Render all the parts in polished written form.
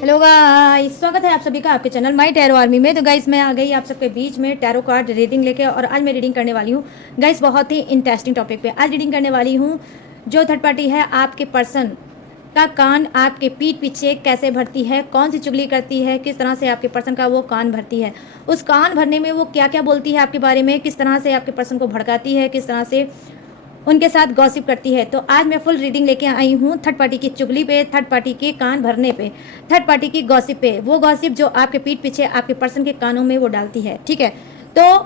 Hello guys, स्वागत है आप सभी का आपके चैनल माई टैरो आर्मी में। तो गाइस, मैं आ गई आप सबके बीच में टैरो कार्ड रीडिंग लेके, और आज मैं रीडिंग करने वाली हूँ गाइस बहुत ही इंटरेस्टिंग टॉपिक पे। आज रीडिंग करने वाली हूँ जो थर्ड पार्टी है आपके पर्सन का कान आपके पीठ पीछे कैसे भरती है, कौन सी चुगली करती है, किस तरह से आपके पर्सन का वो कान भरती है, उस कान भरने में वो क्या क्या बोलती है आपके बारे में, किस तरह से आपके पर्सन को भड़काती है, किस तरह से उनके साथ गॉसिप करती है। तो आज मैं फुल रीडिंग लेके आई हूँ थर्ड पार्टी की चुगली पे, थर्ड पार्टी के कान भरने पे, थर्ड पार्टी की गॉसिप पे, वो गॉसिप जो आपके पीठ पीछे आपके पर्सन के कानों में वो डालती है। ठीक है, तो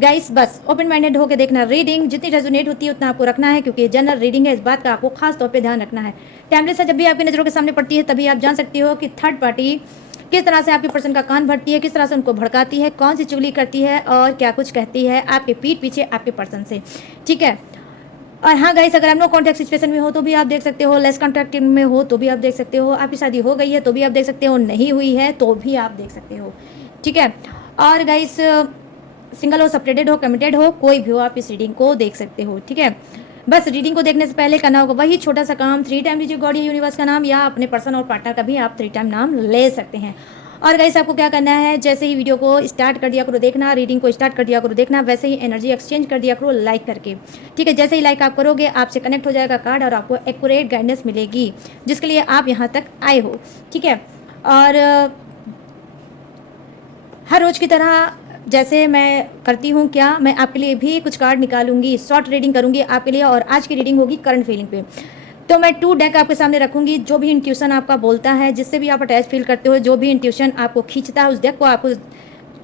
गाइस बस ओपन माइंडेड होकर देखना। रीडिंग जितनी रेजोनेट होती है उतना आपको रखना है, क्योंकि जनरल रीडिंग है, इस बात का आपको खास तौर पे ध्यान रखना है। टाइमलेस है, जब भी आपकी नज़रों के सामने पड़ती है तभी आप जान सकती हो कि थर्ड पार्टी किस तरह से आपके पर्सन का कान भरती है, किस तरह से उनको भड़काती है, कौन सी चुगली करती है और क्या कुछ कहती है आपके पीठ पीछे आपके पर्सन से। ठीक है, और हाँ गाइस, अगर आप नो कॉन्टैक्ट सिचुएशन में हो तो भी आप देख सकते हो, लेस कॉन्टैक्ट में हो तो भी आप देख सकते हो, आपकी शादी हो गई है तो भी आप देख सकते हो, नहीं हुई है तो भी आप देख सकते हो। ठीक है, और गाइस सिंगल हो, सेपरेटेड हो, कमिटेड हो, कोई भी हो, आप इस रीडिंग को देख सकते हो। ठीक है, बस रीडिंग को देखने से पहले करना होगा वही छोटा सा काम, 3 टाइम लीजिए गॉड या यूनिवर्स का नाम, या अपने पर्सन और पार्टनर का भी आप 3 टाइम नाम ले सकते हैं। और गाइस आपको क्या करना है, जैसे ही वीडियो को स्टार्ट कर दिया करो देखना, रीडिंग को स्टार्ट कर दिया करो देखना, वैसे ही एनर्जी एक्सचेंज कर दिया करो लाइक करके। ठीक है, जैसे ही लाइक आप करोगे आपसे कनेक्ट हो जाएगा कार्ड और आपको एक्यूरेट गाइडेंस मिलेगी जिसके लिए आप यहाँ तक आए हो। ठीक है, और हर रोज़ की तरह जैसे मैं करती हूँ, क्या मैं आपके लिए भी कुछ कार्ड निकालूंगी, शॉर्ट रीडिंग करूँगी आपके लिए, और आज की रीडिंग होगी करंट फीलिंग पे। तो मैं 2 डेक आपके सामने रखूंगी, जो भी इंट्यूशन आपका बोलता है, जिससे भी आप अटैच फील करते हो, जो भी इंट्यूशन आपको खींचता है, उस डेक को आपको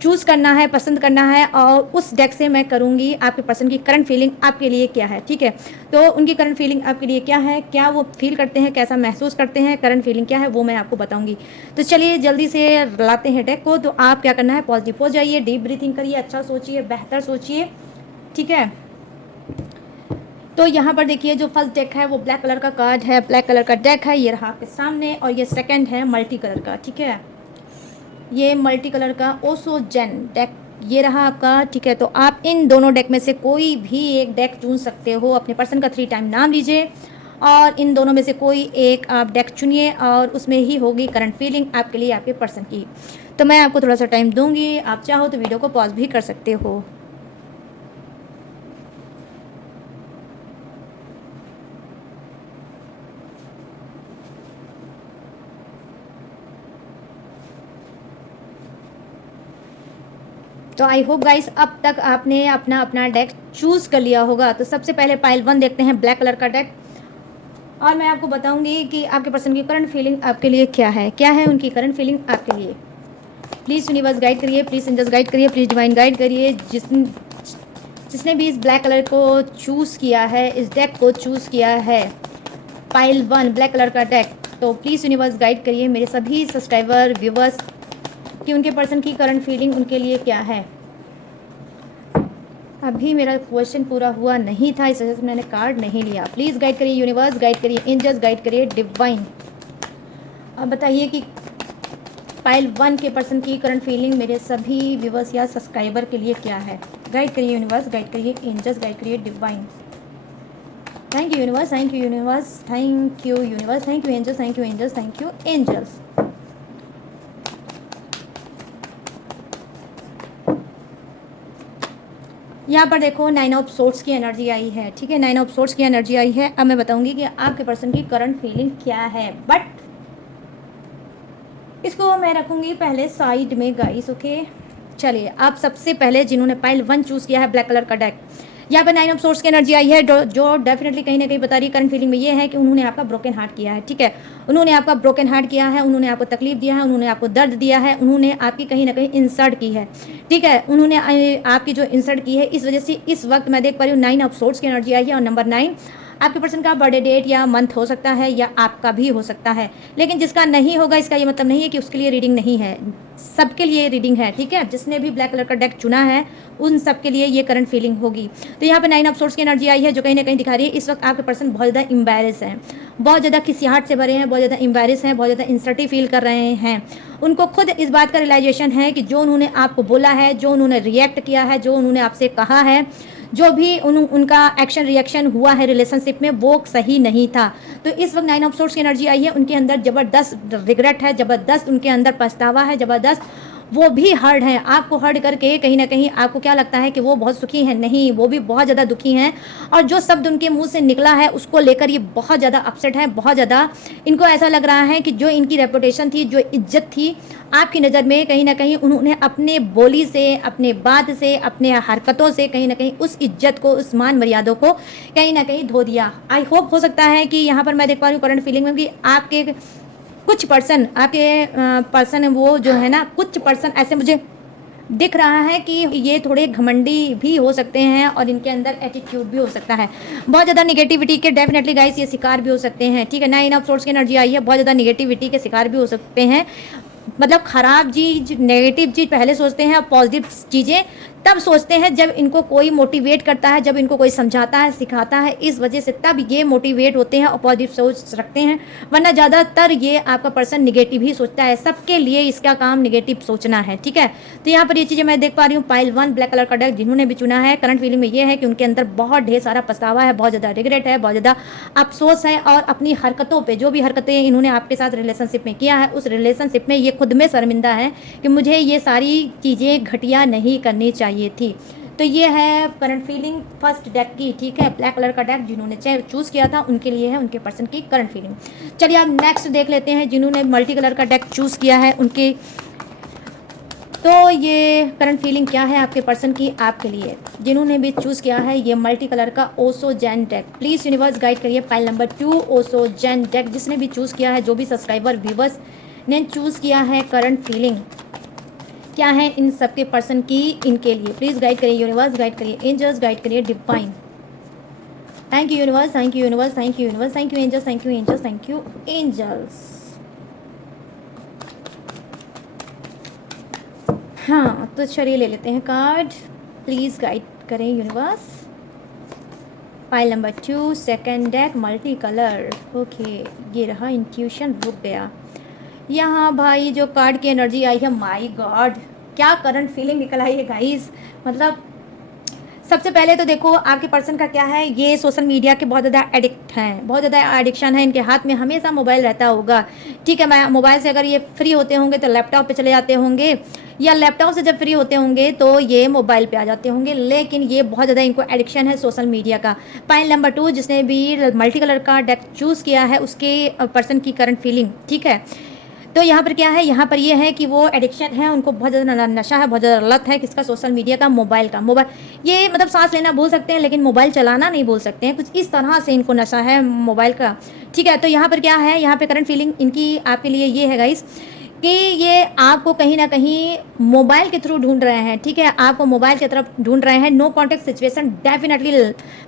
चूज़ करना है, पसंद करना है, और उस डेक से मैं करूँगी आपके पर्सन की करंट फीलिंग आपके लिए क्या है। ठीक है, तो उनकी करंट फीलिंग आपके लिए क्या है, क्या वो फील करते हैं, कैसा महसूस करते हैं, करंट फीलिंग क्या है, वो मैं आपको बताऊँगी। तो चलिए जल्दी से लाते हैं डेक को। तो आप क्या करना है, पॉजिटिव हो जाइए, डीप ब्रीथिंग करिए, अच्छा सोचिए, बेहतर सोचिए। ठीक है, तो यहाँ पर देखिए जो फर्स्ट डेक है वो ब्लैक कलर का कार्ड है, ब्लैक कलर का डेक है, ये रहा आपके सामने, और ये सेकंड है मल्टी कलर का। ठीक है, ये मल्टी कलर का ओसो जेन डेक ये रहा आपका। ठीक है, तो आप इन दोनों डेक में से कोई भी एक डेक चुन सकते हो, अपने पर्सन का 3 टाइम नाम लीजिए और इन दोनों में से कोई एक आप डेक चुनिए, और उसमें ही होगी करंट फीलिंग आपके लिए आपके पर्सन की। तो मैं आपको थोड़ा सा टाइम दूंगी, आप चाहो तो वीडियो को पॉज भी कर सकते हो। तो आई होप गाइस अब तक आपने अपना अपना डेक चूज़ कर लिया होगा। तो सबसे पहले पाइल 1 देखते हैं, ब्लैक कलर का डेक, और मैं आपको बताऊंगी कि आपके पर्सन की करंट फीलिंग आपके लिए क्या है, क्या है उनकी करंट फीलिंग आपके लिए। प्लीज़ यूनिवर्स गाइड करिए, प्लीज़ एंजल्स गाइड करिए, प्लीज़ डिवाइन गाइड करिए। जिसने भी इस ब्लैक कलर को चूज़ किया है, इस डेक को चूज़ किया है, पाइल 1 ब्लैक कलर का डेक, तो प्लीज़ यूनिवर्स गाइड करिए मेरे सभी सब्सक्राइबर व्यूवर्स कि उनके पर्सन की करंट फीलिंग उनके लिए क्या है। अभी मेरा क्वेश्चन पूरा हुआ नहीं था, इस वजह से मैंने कार्ड नहीं लिया। प्लीज़ गाइड करिए यूनिवर्स, गाइड करिए एंजल्स, गाइड करिए डिवाइन। अब बताइए कि पाइल 1 के पर्सन की करंट फीलिंग मेरे सभी व्यूवर्स या सब्सक्राइबर के लिए क्या है। गाइड करिए यूनिवर्स, गाइड करिए एंजल्स, गाइड करिए divine. Thank you universe, thank you universe, thank you universe, thank you angels, thank you angels, thank you angels. यहाँ पर देखो 9 ऑफ सोर्ट्स की एनर्जी आई है। ठीक है, 9 ऑफ सोर्ट्स की एनर्जी आई है। अब मैं बताऊंगी कि आपके पर्सन की करंट फीलिंग क्या है, बट इसको मैं रखूंगी पहले साइड में गाइस। ओके, चलिए आप सबसे पहले जिन्होंने पाइल 1 चूज़ किया है ब्लैक कलर का डेक, यहाँ पर 9 ऑफ सोर्ट्स की एनर्जी आई है, जो डेफिनेटली कहीं ना कहीं बता रही है करंट फीलिंग में ये है कि उन्होंने आपका ब्रोकन हार्ट किया है। ठीक है, उन्होंने आपका ब्रोकन हार्ट किया है, उन्होंने आपको तकलीफ दिया है, उन्होंने आपको दर्द दिया है, उन्होंने आपकी कहीं ना कहीं इंसल्ट की है। ठीक है, उन्होंने आपकी जो इंसल्ट की है, इस वजह से इस वक्त मैं देख पा रही हूँ 9 ऑफ सोर्ट्स की एनर्जी आई है, और नंबर 9 आपके पर्सन का बर्थडे डेट या मंथ हो सकता है, या आपका भी हो सकता है। लेकिन जिसका नहीं होगा इसका ये मतलब नहीं है कि उसके लिए रीडिंग नहीं है, सबके लिए रीडिंग है। ठीक है, जिसने भी ब्लैक कलर का डेक चुना है उन सबके लिए ये करंट फीलिंग होगी। तो यहाँ पे 9 ऑफ सोर्ट्स की एनर्जी आई है, जो कहीं ना कहीं दिखा रही है इस वक्त आपके पर्सन बहुत ज़्यादा एम्बैरेस हैं, बहुत ज़्यादा खिसियाहट से भरे हैं, बहुत ज़्यादा एम्बैरेस हैं, बहुत ज़्यादा इंसल्टी फील कर रहे हैं। उनको खुद इस बात का रियलाइजेशन है कि जो उन्होंने आपको बोला है, जो उन्होंने रिएक्ट किया है, जो उन्होंने आपसे कहा है, जो भी उनका एक्शन रिएक्शन हुआ है रिलेशनशिप में वो सही नहीं था। तो इस वक्त 9 ऑफ सोर्ड्स की एनर्जी आई है, उनके अंदर ज़बरदस्त रिग्रेट है, ज़बरदस्त उनके अंदर पछतावा है, ज़बरदस्त वो भी हर्ट हैं। आपको हर्ट करके कहीं ना कहीं आपको क्या लगता है कि वो बहुत सुखी हैं, नहीं, वो भी बहुत ज़्यादा दुखी हैं। और जो शब्द उनके मुंह से निकला है उसको लेकर ये बहुत ज़्यादा अपसेट है, बहुत ज़्यादा इनको ऐसा लग रहा है कि जो इनकी रेपुटेशन थी, जो इज्जत थी आपकी नज़र में, कहीं ना कहीं उन्होंने अपने बोली से, अपने बात से, अपने हरकतों से कहीं ना कहीं उस इज्जत को, उस मान मर्यादों को कहीं ना कहीं धो दिया। आई होप हो सकता है कि यहाँ पर मैं देख पा रही हूँ करंट फीलिंग में कि आपके कुछ पर्सन, आपके पर्सन वो जो है ना, कुछ पर्सन ऐसे मुझे दिख रहा है कि ये थोड़े घमंडी भी हो सकते हैं और इनके अंदर एटीट्यूड भी हो सकता है, बहुत ज़्यादा निगेटिविटी के डेफिनेटली गाइस ये शिकार भी हो सकते हैं। ठीक है, 9 ऑफ सोर्ड्स की एनर्जी आई है, बहुत ज़्यादा निगेटिविटी के शिकार भी हो सकते हैं। मतलब खराब चीज़, नेगेटिव चीज़ पहले सोचते हैं और पॉजिटिव चीज़ें तब सोचते हैं जब इनको कोई मोटिवेट करता है, जब इनको कोई समझाता है, सिखाता है, इस वजह से तब ये मोटिवेट होते हैं और पॉजिटिव सोच रखते हैं। वरना ज़्यादातर ये आपका पर्सन निगेटिव ही सोचता है, सबके लिए इसका काम निगेटिव सोचना है। ठीक है, तो यहाँ पर ये चीज़ें मैं देख पा रही हूँ। पाइल 1 ब्लैक कलर का डेक जिन्होंने भी चुना है, करंट फीलिंग में ये है कि उनके अंदर बहुत ढेर सारा पछतावा है, बहुत ज़्यादा रिग्रेट है, बहुत ज़्यादा अफसोस है और अपनी हरकतों पर, जो भी हरकतें इन्होंने आपके साथ रिलेशनशिप में किया है, उस रिलेशनशिप में ये खुद में शर्मिंदा है कि मुझे ये सारी चीज़ें घटिया नहीं करनी चाहिए थी। तो ये है करंट फीलिंग फर्स्ट डेक की। ठीक है, ब्लैक कलर का डेक जिन्होंने चूज़ किया था उनके लिए है, उनके पर्सन की करंट फीलिंग। चलिए आप नेक्स्ट देख लेते हैं जिन्होंने मल्टी कलर का डेक चूज़ किया है उनके, तो ये करंट फीलिंग क्या है आपके पर्सन की आपके लिए, जिन्होंने भी चूज़ किया है ये मल्टी कलर का Osho Zen deck. Please universe guide करिए pile number 2 Osho Zen deck, जिसने भी चूज़ किया है, जो भी सब्सक्राइबर व्यूवर्स ने चूज़ किया है, करंट फीलिंग क्या है इन सबके पर्सन की इनके लिए। प्लीज़ गाइड करिए यूनिवर्स, गाइड करिए एंजल्स, गाइड करिए divine. Thank you universe, thank you universe, thank you universe, thank you angels, thank you angels, thank you angels. हाँ तो चलिए ले लेते हैं कार्ड, प्लीज़ गाइड करें universe. Pile number 2 second deck multi colour. Okay, ये रहा इंट्यूशन, रुक गया यहाँ भाई। जो कार्ड की एनर्जी आई है, माय गॉड क्या करंट फीलिंग निकल आई है गाइस। मतलब सबसे पहले तो देखो आपके पर्सन का क्या है, ये सोशल मीडिया के बहुत ज़्यादा एडिक्ट हैं, बहुत ज़्यादा एडिक्शन है, इनके हाथ में हमेशा मोबाइल रहता होगा। ठीक है, मैं मोबाइल से अगर ये फ्री होते होंगे तो लैपटॉप पे चले जाते होंगे, या लैपटॉप से जब फ्री होते होंगे तो ये मोबाइल पे आ जाते होंगे, लेकिन ये बहुत ज़्यादा इनको एडिक्शन है सोशल मीडिया का। पाइल नंबर 2 जिसने भी मल्टी कलर का डेक चूज़ किया है उसके पर्सन की करंट फीलिंग। ठीक है, तो यहाँ पर क्या है, यहाँ पर ये है कि वो एडिक्शन है, उनको बहुत ज़्यादा नशा है, बहुत ज़्यादा लत है किसका, सोशल मीडिया का, मोबाइल का। मोबाइल ये मतलब सांस लेना भूल सकते हैं लेकिन मोबाइल चलाना नहीं भूल सकते हैं, कुछ इस तरह से इनको नशा है मोबाइल का। ठीक है, तो यहाँ पर क्या है, यहाँ पे करंट फीलिंग इनकी आपके लिए ये है गाइस कि ये आपको कहीं ना कहीं मोबाइल के थ्रू ढूंढ रहे हैं। ठीक है, आपको मोबाइल की तरफ ढूंढ रहे हैं। No contact situation definitely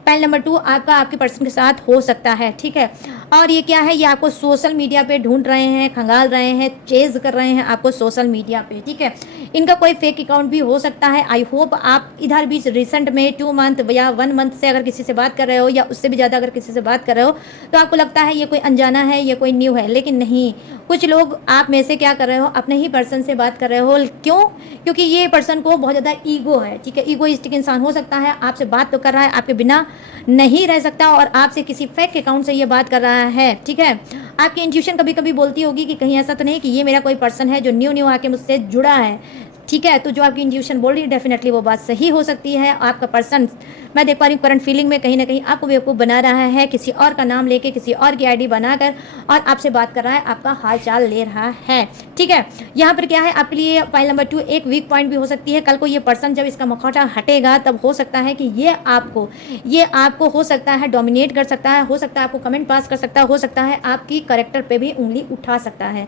pile number 2 आपका आपके पर्सन के साथ हो सकता है। ठीक है, और ये क्या है, ये आपको सोशल मीडिया पे ढूंढ रहे हैं, खंगाल रहे हैं, चेज कर रहे हैं आपको सोशल मीडिया पे। ठीक है, इनका कोई फेक अकाउंट भी हो सकता है। आई होप आप इधर भी रिसेंट में 2 मंथ या 1 मंथ से अगर किसी से बात कर रहे हो या उससे भी ज़्यादा अगर किसी से बात कर रहे हो तो आपको लगता है ये कोई अनजाना है, ये कोई न्यू है, लेकिन नहीं। कुछ लोग आप में से क्या कर रहे हो, अपने ही पर्सन से बात कर रहे हो। क्यों? क्योंकि ये पर्सन को बहुत ज़्यादा ईगो है। ठीक है, ईगोइस्टिक इंसान हो सकता है, आपसे बात तो कर रहा है, आपके बिना नहीं रह सकता और आपसे किसी फेक अकाउंट से ये बात कर रहा है। ठीक है, आपकी इंट्यूशन कभी कभी बोलती होगी कि कहीं ऐसा तो नहीं कि ये मेरा कोई पर्सन है जो न्यू आके मुझसे जुड़ा है। ठीक है, तो जो आपकी इंट्यूशन बोल रही है डेफिनेटली वो बात सही हो सकती है। आपका पर्सन मैं देख पा रही हूँ करंट फीलिंग में कहीं ना कहीं आपको बेवकूफ़ बना रहा है, किसी और का नाम लेके, किसी और की आईडी बनाकर और आपसे बात कर रहा है, आपका हाल चाल ले रहा है। ठीक है, यहाँ पर क्या है आपके लिए फाइल नंबर 2 एक वीक पॉइंट भी हो सकती है। कल को ये पर्सन जब इसका मुखौटा हटेगा तब हो सकता है कि ये आपको हो सकता है डोमिनेट कर सकता है, हो सकता है आपको कमेंट पास कर सकता है, हो सकता है आपकी करेक्टर पे भी उंगली उठा सकता है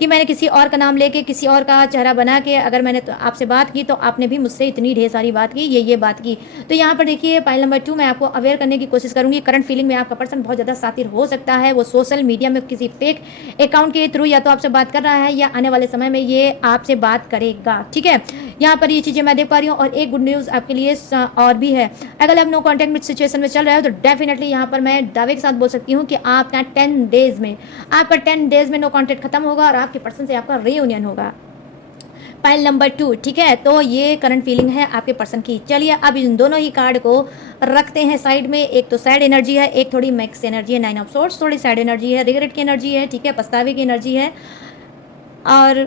कि मैंने किसी और का नाम लेके, किसी और का चेहरा बना के अगर मैंने तो आपसे बात की तो आपने भी मुझसे इतनी ढेर सारी बात की, ये बात की। तो यहाँ पर देखिए फाइल नंबर 2 मैं आपको अवेयर करने की कोशिश करूंगी। करंट फीलिंग में आपका पर्सन बहुत ज़्यादा शातिर हो सकता है, वो सोशल मीडिया में किसी फेक अकाउंट के थ्रू या तो आपसे बात कर रहा है या आने वाले समय में ये आपसे बात करेगा। ठीक है, यहाँ पर ये चीज़ें मैं देख पा रही हूँ। और एक गुड न्यूज़ आपके लिए और भी है, अगर आप नो कॉन्टैक्ट में सिचुएशन में चल रहे हो तो डेफिनेटली यहाँ पर मैं दावे के साथ बोल सकती हूँ कि आपका 10 डेज में नो कॉन्टैक्ट खत्म होगा और आपके पर्सन से आपका रीयूनियन होगा। पाइल नंबर 2, ठीक है। तो ये करंट फीलिंग है आपके पर्सन की। चलिए अब इन दोनों ही कार्ड को रखते हैं साइड में। एक तो सैड एनर्जी है, एक थोड़ी मैक्स एनर्जी है। 9 ऑफ सोर्ड्स थोड़ी सैड एनर्जी है, रिग्रेट की एनर्जी है, ठीक है, पछतावे की एनर्जी है। और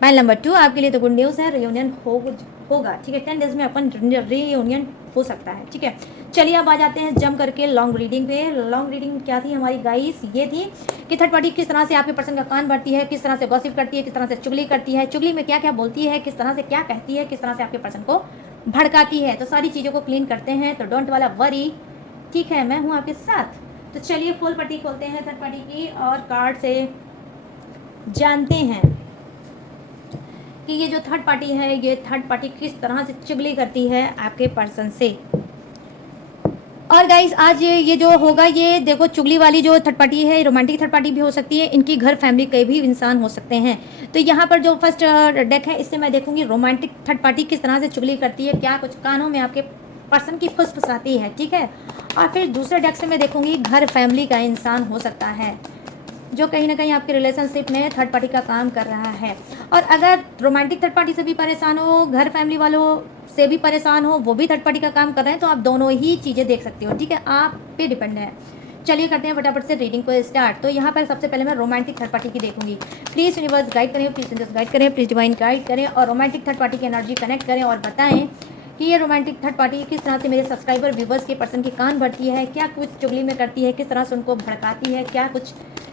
पाइल नंबर 2 आपके लिए तो गुड न्यूज़ है, रियूनियन होगा, ठीक है। 10 डेज में अपन रियूनियन हो सकता है, ठीक है। चलिए अब आ जाते हैं जम करके लॉन्ग रीडिंग पे। लॉन्ग रीडिंग क्या थी हमारी गाइस, ये थी कि थर्ड पार्टी किस तरह से आपके पर्सन का कान भरती है, किस तरह से गॉसिप करती है, किस तरह से चुगली करती है, चुगली में क्या क्या बोलती है, किस तरह से क्या कहती है, किस तरह से आपके पर्सन को भड़काती है। तो सारी चीज़ों को क्लीन करते हैं, तो डोंट वाला वरी, ठीक है, मैं हूँ आपके साथ। तो चलिए फुल पट्टी खोलते हैं थर्ड पार्टी की और कार्ड से जानते हैं कि ये जो थर्ड पार्टी है, ये थर्ड पार्टी किस तरह से चुगली करती है आपके पर्सन से। और गाइस आज ये जो होगा, ये देखो चुगली वाली जो थर्ड पार्टी है, रोमांटिक थर्ड पार्टी भी हो सकती है, इनकी घर फैमिली के भी इंसान हो सकते हैं। तो यहाँ पर जो फर्स्ट डेक है, इससे मैं देखूंगी रोमांटिक थर्ड पार्टी किस तरह से चुगली करती है, क्या कुछ कानों में आपके पर्सन की फुसफुसाती है, ठीक है। और फिर दूसरे डेक से मैं देखूंगी घर फैमिली का इंसान हो सकता है, जो कहीं ना कहीं आपके रिलेशनशिप में थर्ड पार्टी का काम कर रहा है। और अगर रोमांटिक थर्ड पार्टी से भी परेशान हो, घर फैमिली वालों से भी परेशान हो, वो भी थर्ड पार्टी का काम कर रहे हैं, तो आप दोनों ही चीज़ें देख सकते हो, ठीक है, आप पे डिपेंड है। चलिए करते हैं फटाफट से रीडिंग को स्टार्ट। तो यहाँ पर सबसे पहले मैं रोमांटिक थर्ड पार्टी की देखूंगी। प्लीज़ यूनिवर्स गाइड करें, प्लीज़ यूनिवर्स गाइड करें, प्लीज़ डिवाइन गाइड करें और रोमांटिक थर्ड पार्टी की एनर्जी कनेक्ट करें और बताएं कि ये रोमांटिक थर्ड पार्टी किस तरह से मेरे सब्सक्राइबर व्यूवर्स के पर्सन के कान भरती है, क्या कुछ चुगली में करती है, किस तरह से उनको भड़काती है, क्या कुछ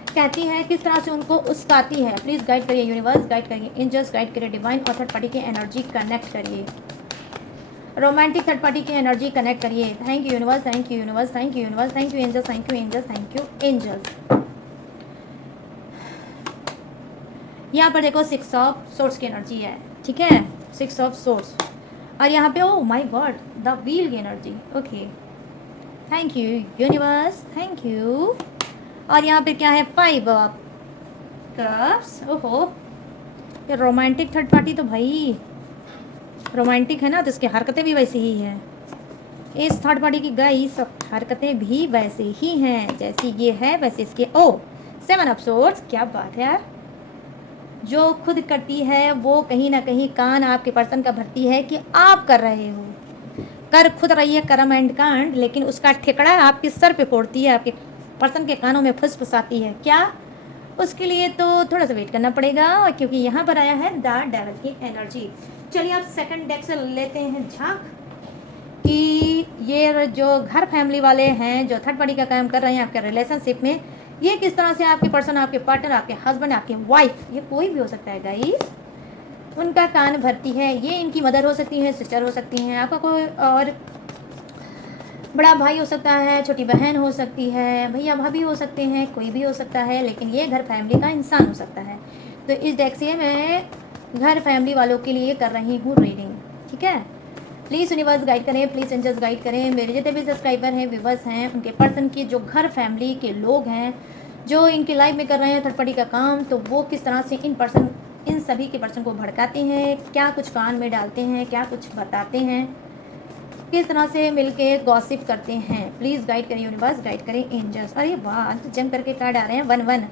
कहती है, किस तरह से उनको उस्काती है। प्लीज़ गाइड करिए यूनिवर्स, गाइड करिए एंजल्स, गाइड करिए डिवाइन और थर्ड पार्टी की एनर्जी कनेक्ट करिए, रोमांटिक थर्ड पार्टी की एनर्जी कनेक्ट करिए। Thank you universe, thank you universe, thank you universe, thank you angels, thank you angels, thank you angels. यहाँ पर देखो 6 ऑफ सोर्स की एनर्जी है, ठीक है, 6 ऑफ सोर्स। और यहाँ पे oh my god the wheel की energy, okay, thank you universe, thank you. और यहाँ पे क्या है 5 ऑफ कप्स। ओहो, ये रोमांटिक थर्ड पार्टी तो भाई रोमांटिक है ना, तो इसकी हरकतें भी वैसी ही हैं। इस थर्ड पार्टी की गई सब हरकतें भी वैसे ही हैं, जैसी ये है वैसे इसके। ओ 7 ऑफ सोर्ड्स, क्या बात है यार। जो खुद करती है वो कहीं ना कहीं कान आपके पर्सन का भरती है कि आप कर रहे हो, कर खुद रही है कर्म एंड कांड, लेकिन उसका ठिकड़ा आपके सर पे फोड़ती है, आपके पर्सन के कानों में फुसफुसाती है। क्या, उसके लिए तो थोड़ा सा वेट करना पड़ेगा, और क्योंकि यहाँ पर आया है द डेविल की एनर्जी। चलिए आप सेकंड डेक से लेते हैं झांक कि ये जो घर फैमिली वाले हैं, जो थर्ड पार्टी का काम कर रहे हैं आपके रिलेशनशिप में, ये किस तरह से आपके पर्सन, आपके पार्टनर, आपके हस्बैंड, आपके वाइफ, ये कोई भी हो सकता है गाइस, उनका कान भरती है। ये इनकी मदर हो सकती है, सिस्टर हो सकती हैं, आपका कोई और बड़ा भाई हो सकता है, छोटी बहन हो सकती है, भैया भाभी हो सकते हैं, कोई भी हो सकता है, लेकिन ये घर फैमिली का इंसान हो सकता है। तो इस डेक से मैं घर फैमिली वालों के लिए कर रही हूँ रीडिंग, ठीक है। प्लीज़ यूनिवर्स गाइड करें, प्लीज़ एंजल्स गाइड करें, मेरे जितने भी सब्सक्राइबर हैं, व्यूवर्स हैं, उनके पर्सन की जो घर फैमिली के लोग हैं, जो इनकी लाइफ में कर रहे हैं थर्ड पार्टी का काम, तो वो किस तरह से इन सभी के पर्सन को भड़काते हैं, क्या कुछ कान में डालते हैं, क्या कुछ बताते हैं, किस तरह से मिलके गॉसिप करते हैं। प्लीज़ गाइड करें यूनिवर्स, गाइड करें एंजल्स। अरे वाह, तो जंग करके कार्ड आ रहे हैं 1-1।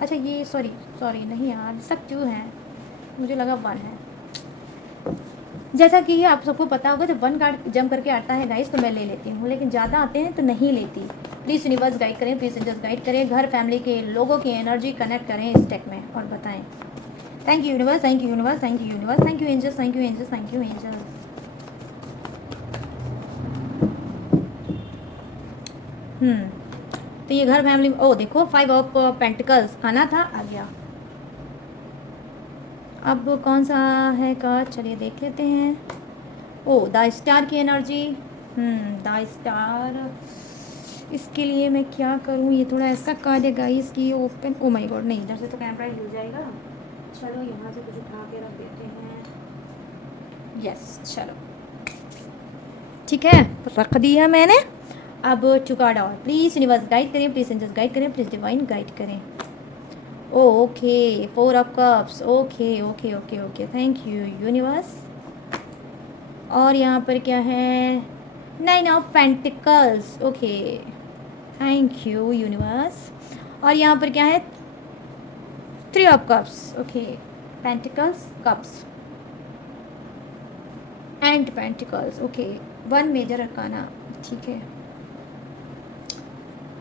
अच्छा ये सॉरी नहीं यार, सब 2 हैं, मुझे लगा 1 है। जैसा कि आप सबको पता होगा, जब 1 कार्ड जंप करके आता है गाइस तो मैं ले लेती हूँ, लेकिन ज़्यादा आते हैं तो नहीं लेती। प्लीज़ यूनिवर्स गाइड करें, प्लीज़ एंजल्स गाइड करें, घर फैमिली के लोगों की एनर्जी कनेक्ट करें इस डेक में और बताएं। Thank you universe, thank you universe, thank you universe, thank you angels, thank you angels, thank you angels. तो ये घर फैमिली, ओ देखो 5 ऑफ पेंटिकल्स आना था, आ गया। अब कौन सा है कार्ड, चलिए देख लेते हैं। ओ द स्टार की एनर्जी, द स्टार। इसके लिए मैं क्या करूँ, ये थोड़ा ऐसा कार्ड है गाइस की ओपन, ओ माय गॉड, नहीं इधर से तो कैमरा हिल जाएगा। चलो यहाँ से कुछ उठा के रख देते हैं। यस चलो ठीक है, रख दिया मैंने। अब चुकाड़ा और प्लीज़ यूनिवर्स गाइड करें, प्लीज़ एंजल्स गाइड करें, प्लीज़ डिवाइन गाइड करें। Okay 4 of cups, okay okay okay okay, thank you universe. और यहाँ पर क्या है 9 of pentacles, okay thank you universe. और यहाँ पर क्या है 3 of cups, okay pentacles cups, knight pentacles, okay, 1 major arcana, ठीक है।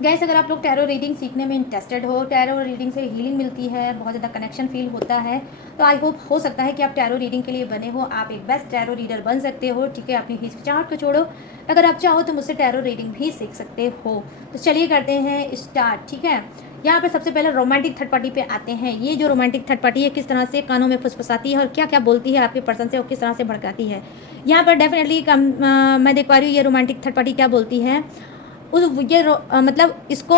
गैस अगर आप लोग टैरो रीडिंग सीखने में इंटरेस्टेड हो, टैरो रीडिंग से हीलिंग मिलती है, बहुत ज़्यादा कनेक्शन फील होता है, तो आई होप हो सकता है कि आप टैरो रीडिंग के लिए बने हो, आप एक बेस्ट टैरो रीडर बन सकते हो, ठीक है। अपनी हिचकिचाहट को छोड़ो, अगर आप चाहो तो मुझसे टैरो रीडिंग भी सीख सकते हो। तो चलिए करते हैं स्टार्ट, ठीक है। यहाँ पर सबसे पहले रोमांटिक थर्ड पार्टी पे आते हैं। ये जो रोमांटिक थर्ड पार्टी है किस तरह से कानों में फुसफुसाती है और क्या क्या बोलती है आपके पर्सन से और किस तरह से भड़काती है। यहाँ पर डेफिनेटली मैं देख पा रही हूँ ये रोमांटिक थर्ड पार्टी क्या बोलती है। मतलब इसको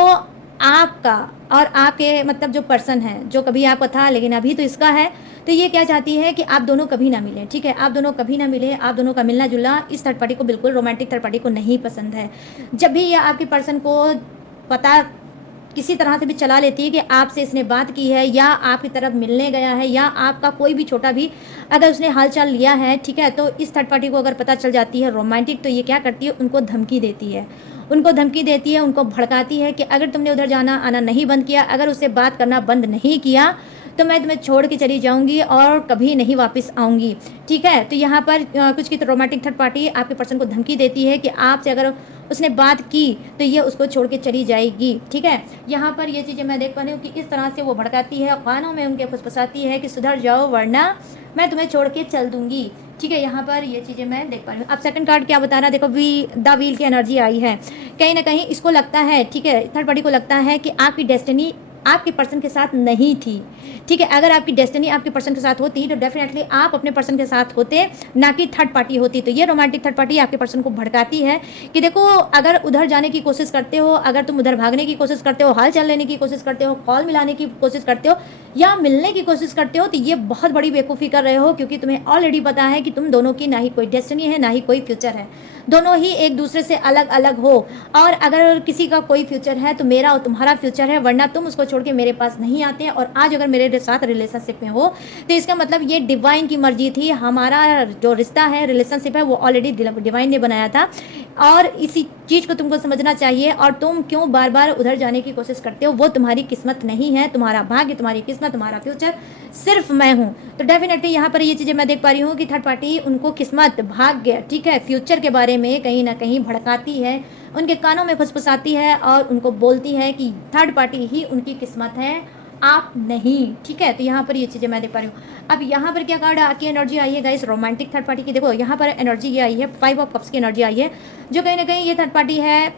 आपका और आपके मतलब जो पर्सन है जो कभी आपका था लेकिन अभी तो इसका है, तो ये क्या चाहती है कि आप दोनों कभी ना मिलें, ठीक है। आप दोनों कभी ना मिले, आप दोनों का मिलना जुलना इस थर्ड पार्टी को, बिल्कुल रोमांटिक थर्ड पार्टी को नहीं पसंद है। जब भी ये आपके पर्सन को पता किसी तरह से भी चला लेती है कि आपसे इसने बात की है या आपकी तरफ मिलने गया है या आपका कोई भी छोटा भी अगर उसने हालचाल लिया है, ठीक है, तो इस थर्ड पार्टी को अगर पता चल जाती है रोमांटिक, तो ये क्या करती है, उनको धमकी देती है, उनको भड़काती है कि अगर तुमने उधर जाना आना नहीं बंद किया, अगर उससे बात करना बंद नहीं किया, तो मैं तुम्हें छोड़ के चली जाऊंगी और कभी नहीं वापस आऊँगी, ठीक है। तो यहाँ पर कुछ की तो रोमांटिक थर्ड पार्टी आपके पर्सन को धमकी देती है कि आपसे अगर उसने बात की तो ये उसको छोड़ के चली जाएगी, ठीक है। यहाँ पर ये चीज़ें मैं देख पा रही हूँ कि इस तरह से वो भड़काती है, कानों में उनके फुसफुसाती है कि सुधर जाओ वरना मैं तुम्हें छोड़ के चल दूंगी, ठीक है। यहाँ पर ये चीज़ें मैं देख पा रही हूँ। अब सेकंड कार्ड क्या बता रहा है, देखो द व्हील की एनर्जी आई है। कहीं ना कहीं इसको लगता है, ठीक है, थर्ड पार्टी को लगता है कि आपकी डेस्टिनी आपके पर्सन के साथ नहीं थी, ठीक है। अगर आपकी डेस्टिनी आपके पर्सन के साथ होती तो डेफिनेटली आप अपने पर्सन के साथ होते, ना कि थर्ड पार्टी होती। तो ये रोमांटिक थर्ड पार्टी आपके पर्सन को भड़काती है कि देखो अगर उधर जाने की कोशिश करते हो, अगर तुम उधर भागने की कोशिश करते हो, हाल चाल लेने की कोशिश करते हो, कॉल मिलाने की कोशिश करते हो या मिलने की कोशिश करते हो, तो ये बहुत बड़ी बेवकूफ़ी कर रहे हो, क्योंकि तुम्हें ऑलरेडी पता है कि तुम दोनों की ना ही कोई डेस्टिनी है ना ही कोई फ्यूचर है, दोनों ही एक दूसरे से अलग अलग हो। और अगर किसी का कोई फ्यूचर है तो मेरा और तुम्हारा फ्यूचर है, वरना तुम उसको छोड़ के मेरे पास नहीं आते हैं। और आज अगर मेरे साथ रिलेशनशिप में हो तो इसका मतलब ये डिवाइन की मर्जी थी, हमारा जो रिश्ता है रिलेशनशिप है वो ऑलरेडी डिवाइन ने बनाया था, और इसी चीज़ को तुमको समझना चाहिए। और तुम क्यों बार बार उधर जाने की कोशिश करते हो, वो तुम्हारी किस्मत नहीं है, तुम्हारा भाग्य, तुम्हारी किस्मत, तुम्हारा फ्यूचर सिर्फ मैं हूँ। तो डेफिनेटली यहाँ पर ये चीज़ें मैं देख पा रही हूँ कि थर्ड पार्टी उनको किस्मत, भाग्य, ठीक है, फ्यूचर के बारे में कहीं ना कहीं भड़काती है, उनके कानों में फुसफुसाती है और उनको बोलती है कि थर्ड पार्टी ही उनकी किस्मत है, आप नहीं, ठीक है। तो यहाँ पर ये चीज़ें मैं देख पा रही हूँ। अब यहाँ पर क्या कार्ड की एनर्जी आई है गाइस रोमांटिक थर्ड पार्टी की, देखो यहाँ पर एनर्जी ये आई है 5 ऑफ कप्स की एनर्जी आई है, जो कहीं ना कहीं ये थर्ड पार्टी है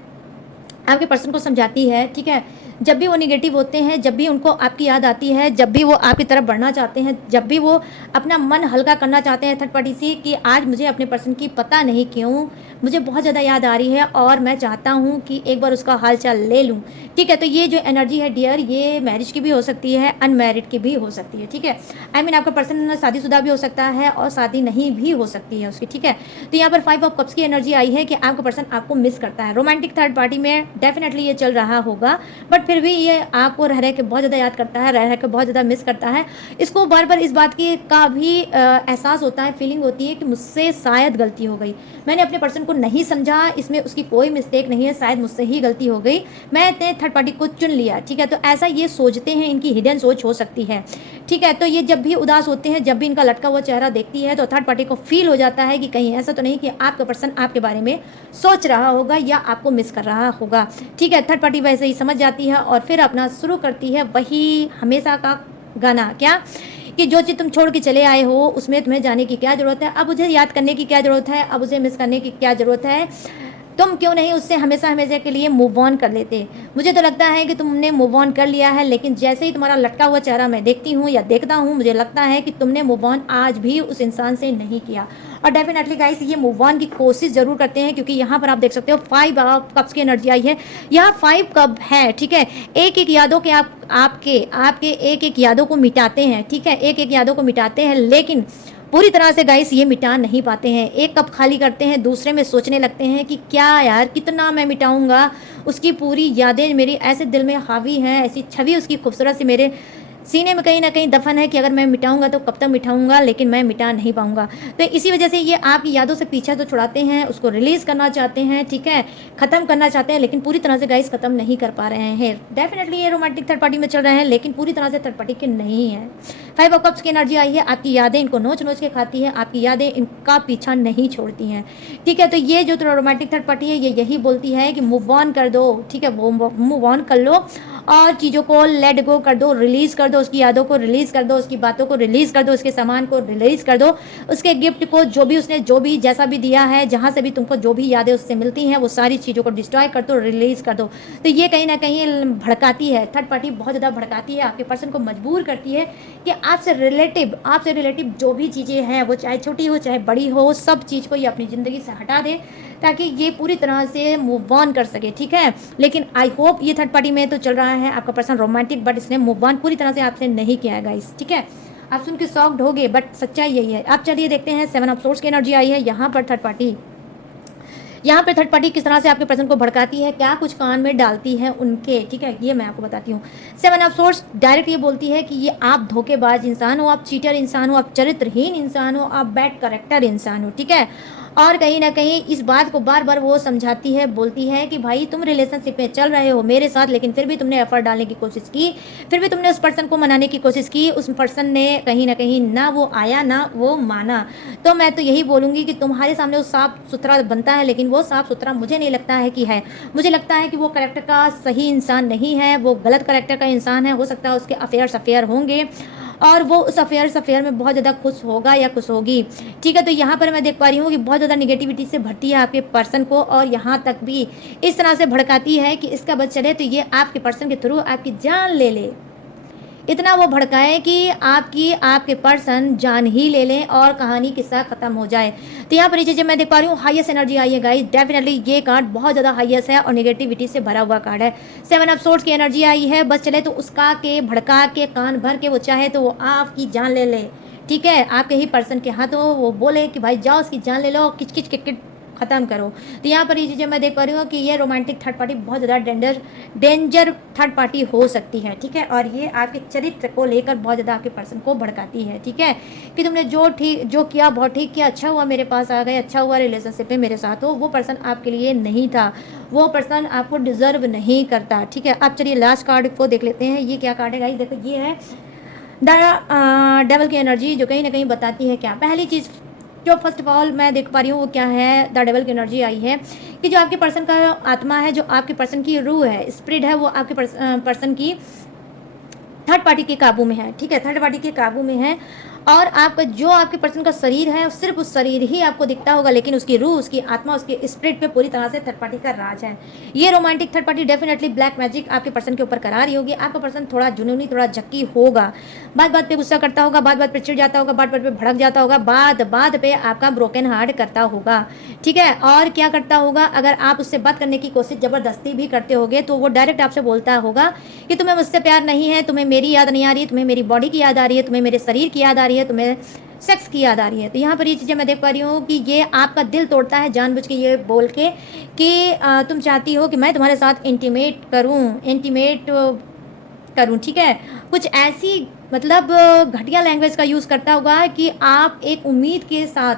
आपके पर्सन को समझाती है, ठीक है। जब भी वो निगेटिव होते हैं, जब भी उनको आपकी याद आती है, जब भी वो आपकी तरफ बढ़ना चाहते हैं, जब भी वो अपना मन हल्का करना चाहते हैं थर्ड पार्टी से कि आज मुझे अपने पर्सन की पता नहीं क्यों मुझे बहुत ज़्यादा याद आ रही है और मैं चाहता हूँ कि एक बार उसका हाल चाल ले लूँ, ठीक है। तो ये जो एनर्जी है डियर, ये मैरिज की भी हो सकती है, अनमैरिड की भी हो सकती है, ठीक है। आई मीन आपका पर्सन शादीशुदा भी हो सकता है और शादी नहीं भी हो सकती है उसकी, ठीक है। तो यहाँ पर 5 ऑफ कप्स की एनर्जी आई है कि आपका पर्सन आपको मिस करता है। रोमांटिक थर्ड पार्टी में डेफिनेटली ये चल रहा होगा, बट फिर भी ये आपको रह के बहुत ज़्यादा याद करता है, रह के बहुत ज़्यादा मिस करता है। इसको बार बार इस बात की का भी एहसास होता है, फीलिंग होती है कि मुझसे शायद गलती हो गई, मैंने अपने पर्सन को नहीं समझा, इसमें उसकी कोई मिस्टेक नहीं है, शायद मुझसे ही गलती हो गई, मैंने थर्ड पार्टी को चुन लिया, ठीक है। तो ऐसा ये सोचते हैं, इनकी हिडन सोच हो सकती है, ठीक है। तो ये जब भी उदास होते हैं, जब भी इनका लटका हुआ चेहरा देखती है, तो थर्ड पार्टी को फील हो जाता है कि कहीं ऐसा तो नहीं कि आपका पर्सन आपके बारे में सोच रहा होगा या आपको मिस कर रहा होगा, ठीक है। थर्ड पार्टी वैसे ही समझ जाती है और फिर अपना शुरू करती है वही हमेशा का गाना, क्या कि जो चीज़ तुम छोड़ के चले आए हो उसमें तुम्हें जाने की क्या ज़रूरत है, अब मुझे याद करने की क्या ज़रूरत है, अब उसे मिस करने की क्या ज़रूरत है, तुम क्यों नहीं उससे हमेशा हमेशा के लिए मूव ऑन कर लेते। मुझे तो लगता है कि तुमने मूव ऑन कर लिया है, लेकिन जैसे ही तुम्हारा लटका हुआ चेहरा मैं देखती हूँ या देखता हूँ, मुझे लगता है कि तुमने मूव ऑन आज भी उस इंसान से नहीं किया। और डेफिनेटली गाइस ये मूव ऑन की कोशिश जरूर करते हैं, क्योंकि यहाँ पर आप देख सकते हो 5 कप्स की एनर्जी आई है, यहाँ 5 कप है, ठीक है। एक एक यादों के आपके एक एक यादों को मिटाते हैं, ठीक है, एक एक यादों को मिटाते हैं, लेकिन पूरी तरह से गाइस ये मिटा नहीं पाते हैं। एक कप खाली करते हैं, दूसरे में सोचने लगते हैं कि क्या यार कितना मैं मिटाऊंगा, उसकी पूरी यादें मेरी ऐसे दिल में हावी हैं, ऐसी छवि उसकी खूबसूरत सी मेरे सीने में कहीं ना कहीं दफन है कि अगर मैं मिटाऊंगा तो कब तक मिटाऊंगा, लेकिन मैं मिटा नहीं पाऊंगा। तो इसी वजह से ये आपकी यादों से पीछा तो छुड़ाते हैं, उसको रिलीज करना चाहते हैं, ठीक है, खत्म करना चाहते हैं, लेकिन पूरी तरह से गाइस खत्म नहीं कर पा रहे हैं। डेफिनेटली ये रोमांटिक थर्ड पार्टी में चल रहे हैं, लेकिन पूरी तरह से थर्ड पार्टी के नहीं है। 5 ऑफ कप्स की एनर्जी आई है, आपकी यादें इनको नोच नोच के खाती है, आपकी यादें इनका पीछा नहीं छोड़ती हैं, ठीक है। तो ये जो रोमांटिक थर्ड पार्टी है ये यही बोलती है कि मूव ऑन कर दो, ठीक है, वो मूव ऑन कर लो और चीज़ों को लेट गो कर दो, रिलीज़ कर दो, उसकी यादों को रिलीज़ कर दो, उसकी बातों को रिलीज़ कर दो, उसके सामान को रिलीज़ कर दो, उसके गिफ्ट को, जो भी उसने जो भी जैसा भी दिया है, जहाँ से भी तुमको जो भी यादें उससे मिलती हैं, वो सारी चीज़ों को डिस्ट्रॉय कर दो, रिलीज़ कर दो। तो ये कहीं ना कहीं भड़काती है, थर्ड पार्टी बहुत ज़्यादा भड़काती है, आपके पर्सन को मजबूर करती है कि आपसे रिलेटिव जो भी चीज़ें हैं, वो चाहे छोटी हो चाहे बड़ी हो, सब चीज़ को ये अपनी ज़िंदगी से हटा दे ताकि ये पूरी तरह से मूव ऑन कर सके, ठीक है। लेकिन आई होप ये थर्ड पार्टी में तो चल रहा है आपका पर्सन रोमांटिक, बट इसने मूव ऑन पूरी तरह से आपसे नहीं किया है गाइस, ठीक है। आप सुन के शॉक्ड होगे, बट सच्चाई यही है। आप चलिए देखते हैं 7 ऑफ सोर्ड्स की एनर्जी आई है यहाँ पर थर्ड पार्टी किस तरह से आपके पर्सन को भड़काती है, क्या कुछ कान में डालती है उनके, ठीक है, ये मैं आपको बताती हूँ। 7 ऑफ सोर्ड्स डायरेक्ट ये बोलती है कि ये आप धोखेबाज इंसान हो, आप चीटर इंसान हो, आप चरित्रहीन इंसान हो, आप बैड करेक्टर इंसान हो, ठीक है। और कहीं ना कहीं इस बात को बार बार वो समझाती है, बोलती है कि भाई तुम रिलेशनशिप में चल रहे हो मेरे साथ, लेकिन फिर भी तुमने एफर्ट डालने की कोशिश की, फिर भी तुमने उस पर्सन को मनाने की कोशिश की, उस पर्सन ने कहीं ना कहीं ना वो आया ना वो माना। तो मैं तो यही बोलूँगी कि तुम्हारे सामने वो साफ सुथरा बनता है, लेकिन वो साफ सुथरा मुझे नहीं लगता है कि है। मुझे लगता है कि वो करेक्टर का सही इंसान नहीं है, वो गलत करेक्टर का इंसान है। हो सकता है उसके अफेयर होंगे और वो उस अफेयर में बहुत ज़्यादा खुश होगा या खुश होगी, ठीक है। तो यहाँ पर मैं देख पा रही हूँ कि बहुत ज़्यादा निगेटिविटी से भरती है आपके पर्सन को, और यहाँ तक भी इस तरह से भड़काती है कि इसका बस चले तो ये आपके पर्सन के थ्रू आपकी जान ले ले। इतना वो भड़काए कि आपके पर्सन जान ही ले लें और कहानी किस्सा खत्म हो जाए। तो यहाँ पर ये चीज़ें मैं देख पा रही हूँ, हाईएस्ट एनर्जी आई है गाइस। डेफिनेटली ये कार्ड बहुत ज़्यादा हाईएस्ट है और नेगेटिविटी से भरा हुआ कार्ड है। 7 ऑफ सोर्ड्स की एनर्जी आई है, बस चले तो उसका के भड़का के कान भर के वो चाहे तो वो आपकी जान ले ले, ठीक है। आपके ही पर्सन के हाथों वो बोले कि भाई जाओ उसकी जान ले लो, किच किच किट खत्म करो। तो यहाँ पर ये चीज़ें मैं देख पा रही हूँ कि ये रोमांटिक थर्ड पार्टी बहुत ज़्यादा डेंजर थर्ड पार्टी हो सकती है, ठीक है। और ये आपके चरित्र को लेकर बहुत ज़्यादा आपके पर्सन को भड़काती है, ठीक है, कि तुमने जो किया बहुत ठीक किया, अच्छा हुआ मेरे पास आ गए, अच्छा हुआ रिलेशनशिप में मेरे साथ हो, वो पर्सन आपके लिए नहीं था, वो पर्सन आपको डिजर्व नहीं करता, ठीक है। अब चलिए लास्ट कार्ड को देख लेते हैं, ये क्या कार्ड है गाइस। देखो ये है द डेविल की एनर्जी, जो कहीं ना कहीं बताती है क्या। पहली चीज़ जो फर्स्ट ऑफ ऑल मैं देख पा रही हूँ वो क्या है, द डेविल की एनर्जी आई है कि जो आपके पर्सन का आत्मा है, जो आपके पर्सन की रूह है, स्पिरिट है, वो आपके पर्सन की थर्ड पार्टी के काबू में है, ठीक है, थर्ड पार्टी के काबू में है। और आपका जो आपके पर्सन का शरीर है सिर्फ उस शरीर ही आपको दिखता होगा, लेकिन उसकी रूह, उसकी आत्मा, उसके स्पिरिट पे पूरी तरह से थर्ड पार्टी का राज है। ये romantic third party definitely black magic आपके पर्सन के ऊपर करा रही होगी। आपका पर्सन थोड़ा जुनूनी, थोड़ा झक्की होगा, बात बात पे गुस्सा करता होगा, बात बात पे चिढ़ जाता होगा, बात बात पे भड़क जाता होगा, बात बात पे आपका ब्रोकन हार्ट करता होगा, ठीक है। और क्या करता होगा, अगर आप उससे बात करने की कोशिश ज़बरदस्ती भी करते होगे तो वो डायरेक्ट आपसे बोलता होगा कि तुम्हें मुझसे प्यार नहीं है, तुम्हें मेरी याद नहीं आ रही है, तुम्हें मेरी बॉडी की याद आ रही है, तुम्हें मेरे शरीर की याद आ रही है, तुम्हें सेक्स की याद आ रही है। तो यहाँ पर ये चीज़ें मैं देख पा रही हूँ कि ये आपका दिल तोड़ता है जानबूझ के ये बोल के कि तुम चाहती हो कि मैं तुम्हारे साथ इंटीमेट करूँ, ठीक है। कुछ ऐसी मतलब घटिया लैंग्वेज का यूज़ करता होगा कि आप एक उम्मीद के साथ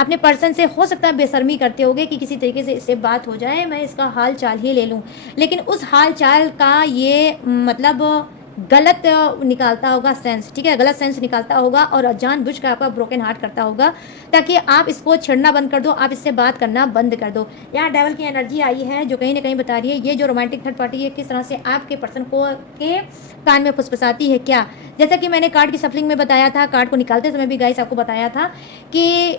अपने पर्सन से हो सकता है बेशर्मी करते होगे कि किसी तरीके से इससे बात हो जाए, मैं इसका हाल चाल ही ले लूँ, लेकिन उस हाल चाल का ये मतलब गलत निकालता होगा सेंस, ठीक है, गलत सेंस निकालता होगा और जानबूझ कर आपका ब्रोकन हार्ट करता होगा ताकि आप इसको छेड़ना बंद कर दो, आप इससे बात करना बंद कर दो। यहाँ डेविल की एनर्जी आई है जो कहीं ना कहीं बता रही है ये जो रोमांटिक थर्ड पार्टी है किस तरह से आपके पर्सन को के कान में फुसफुसाती है। क्या, जैसा कि मैंने कार्ड की सफलिंग में बताया था, कार्ड को निकालते समय भी गाइस आपको बताया था कि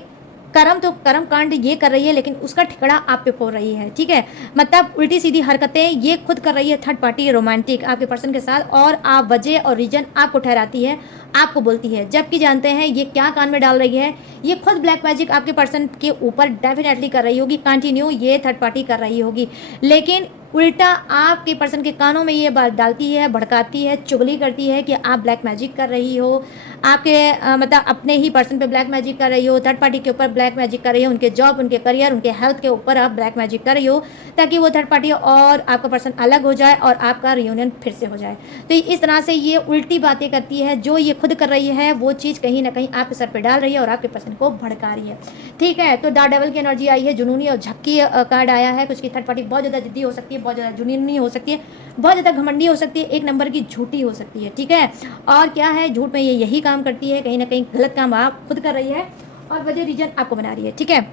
कर्म कांड ये कर रही है, लेकिन उसका ठिकड़ा आप पे फोड़ रही है, ठीक है। मतलब उल्टी सीधी हरकतें ये खुद कर रही है थर्ड पार्टी रोमांटिक आपके पर्सन के साथ, और आप वजह और रीजन आपको ठहराती है, आपको बोलती है, जबकि जानते हैं ये क्या कान में डाल रही है। ये खुद ब्लैक मैजिक आपके पर्सन के ऊपर डेफिनेटली कर रही होगी, कंटिन्यू ये थर्ड पार्टी कर रही होगी, लेकिन उल्टा आपके पर्सन के कानों में ये बात डालती है, भड़काती है, चुगली करती है कि आप ब्लैक मैजिक कर रही हो, आपके मतलब अपने ही पर्सन पे ब्लैक मैजिक कर रही हो, थर्ड पार्टी के ऊपर ब्लैक मैजिक कर रही हो, उनके जॉब, उनके करियर, उनके हेल्थ के ऊपर आप ब्लैक मैजिक कर रही हो, ताकि वो थर्ड पार्टी और आपका पर्सन अलग हो जाए और आपका रियूनियन फिर से हो जाए। तो इस तरह से ये उल्टी बातें करती है, जो ये खुद कर रही है वो चीज़ कहीं ना कहीं आपके सर पे डाल रही है और आपके पर्सन को भड़का रही है। ठीक है, तो डार्क डेविल की एनर्जी आई है, जुनूनी और झक्की कार्ड आया है। कुछ की थर्ड पार्टी बहुत ज़्यादा जिद्दी हो सकती है, बहुत ज़्यादा जुनूनी हो सकती है, बहुत ज़्यादा घमंडी हो सकती है, एक नंबर की झूठी हो सकती है। ठीक है, और क्या है, झूठ में ये यही काम करती है, कहीं ना कहीं गलत काम आप खुद कर रही है और वजह रीजन आपको बना रही है। ठीक है,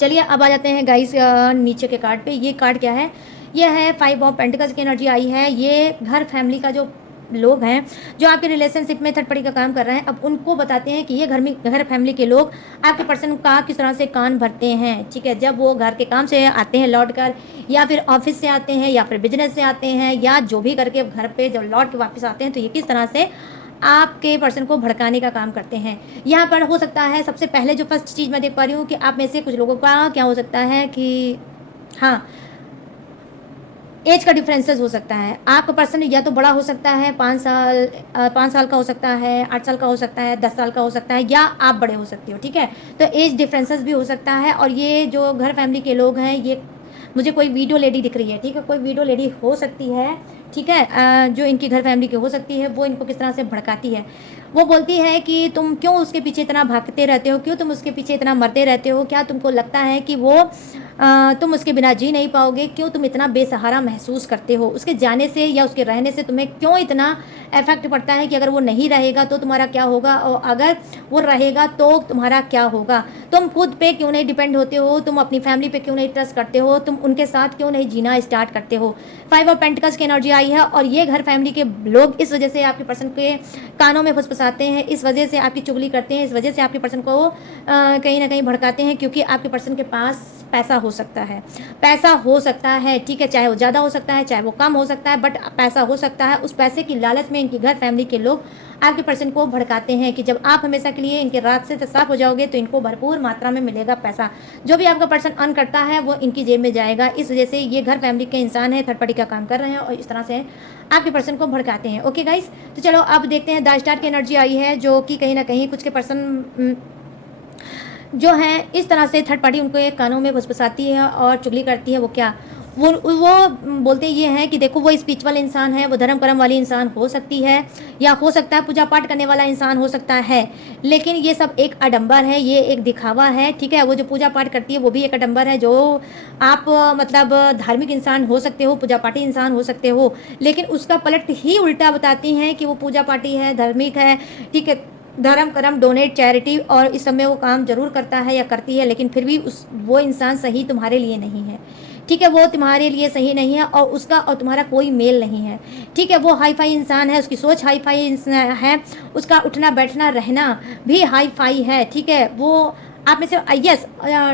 चलिए अब आ जाते हैं गाइस नीचे के कार्ड पे। ये कार्ड क्या है, ये है 5 ऑफ पेंटिकल्स की एनर्जी आई है। ये घर फैमिली का जो लोग हैं, जो आपके रिलेशनशिप में थर्ड पार्टी का काम कर रहे हैं, अब उनको बताते हैं कि ये घर फैमिली के लोग आपके पर्सन का किस तरह से कान भरते हैं। ठीक है, जब वो घर के काम से आते हैं लौट कर, या फिर ऑफिस से आते हैं, या फिर बिजनेस से आते हैं, या जो भी करके घर पे जब लौट के वापस आते हैं, तो ये किस तरह से आपके पर्सन को भड़काने का काम करते हैं। यहाँ पर हो सकता है सबसे पहले जो फर्स्ट चीज़ मैं देख पा रही हूँ कि आप में से कुछ लोगों का क्या हो सकता है कि हाँ, एज का डिफरेंसेस हो सकता है। आपका पर्सन या तो बड़ा हो सकता है, 5 साल का हो सकता है, 8 साल का हो सकता है, 10 साल का हो सकता है, या आप बड़े हो सकते हो। ठीक है, तो एज डिफरेंसेस भी हो सकता है। और ये जो घर फैमिली के लोग हैं, ये मुझे कोई वीडियो लेडी दिख रही है। ठीक है, कोई वीडियो लेडी हो सकती है। ठीक है, जो इनकी घर फैमिली की हो सकती है, वो इनको किस तरह से भड़काती है। वो बोलती है कि तुम क्यों उसके पीछे इतना भागते रहते हो, क्यों तुम उसके पीछे इतना मरते रहते हो, क्या तुमको लगता है कि वो तुम उसके बिना जी नहीं पाओगे, क्यों तुम इतना बेसहारा महसूस करते हो, उसके जाने से या उसके रहने से तुम्हें क्यों इतना इफेक्ट पड़ता है कि अगर वो नहीं रहेगा तो तुम्हारा क्या होगा, और अगर वो रहेगा तो तुम्हारा क्या होगा, तुम खुद पे क्यों नहीं डिपेंड होते हो, तुम अपनी फैमिली पे क्यों नहीं ट्रस्ट करते हो, तुम उनके साथ क्यों नहीं जीना स्टार्ट करते हो। 5 ऑफ पेंटिकल्स की एनर्जी आई है, और ये घर फैमिली के लोग इस वजह से आपके पर्सन के कानों में फुसफुसाते हैं, इस वजह से आपकी चुगली करते हैं, इस वजह से आपके पर्सन को कहीं ना कहीं भड़काते हैं, क्योंकि आपके पर्सन के पास पैसा हो सकता है, पैसा हो सकता है। ठीक है, चाहे वो ज़्यादा हो सकता है, चाहे वो कम हो सकता है, बट पैसा हो सकता है। उस पैसे की लालच में इनकी घर फैमिली के लोग आपके पर्सन को भड़काते हैं कि जब आप हमेशा के लिए इनके रात से साफ हो जाओगे तो इनको भरपूर मात्रा में मिलेगा पैसा। जो भी आपका पर्सन अर्न करता है वो इनकी जेब में जाएगा। इस वजह से ये घर फैमिली के इंसान है, थर्ड पार्टी का काम कर रहे हैं और इस तरह से आपके पर्सन को भड़काते हैं। ओके गाइस, तो चलो अब देखते हैं। द स्टार की एनर्जी आई है, जो कि कहीं ना कहीं कुछ के पर्सन जो है इस तरह से थर्ड पार्टी उनको एक कानों में घुसपसाती है और चुगली करती है। वो क्या, वो बोलते ये हैं कि देखो वो स्पिरिचुअल इंसान है, वो धर्म कर्म वाली इंसान हो सकती है, या हो सकता है पूजा पाठ करने वाला इंसान हो सकता है, लेकिन ये सब एक आडंबर है, ये एक दिखावा है। ठीक है, वो जो पूजा पाठ करती है वो भी एक आडंबर है। जो आप मतलब धार्मिक इंसान हो सकते हो, पूजा पाठी इंसान हो सकते हो, लेकिन उसका पलट ही उल्टा बताती हैं कि वो पूजा पाठी है, धार्मिक है। ठीक है, धर्म कर्म डोनेट चैरिटी और इस सब में वो काम जरूर करता है या करती है, लेकिन फिर भी वो इंसान सही तुम्हारे लिए नहीं है। ठीक है, वो तुम्हारे लिए सही नहीं है और उसका और तुम्हारा कोई मेल नहीं है। ठीक है, वो हाई फाई इंसान है, उसकी सोच हाई फाई है, उसका उठना बैठना रहना भी हाई फाई है। ठीक है, वो आप में से यस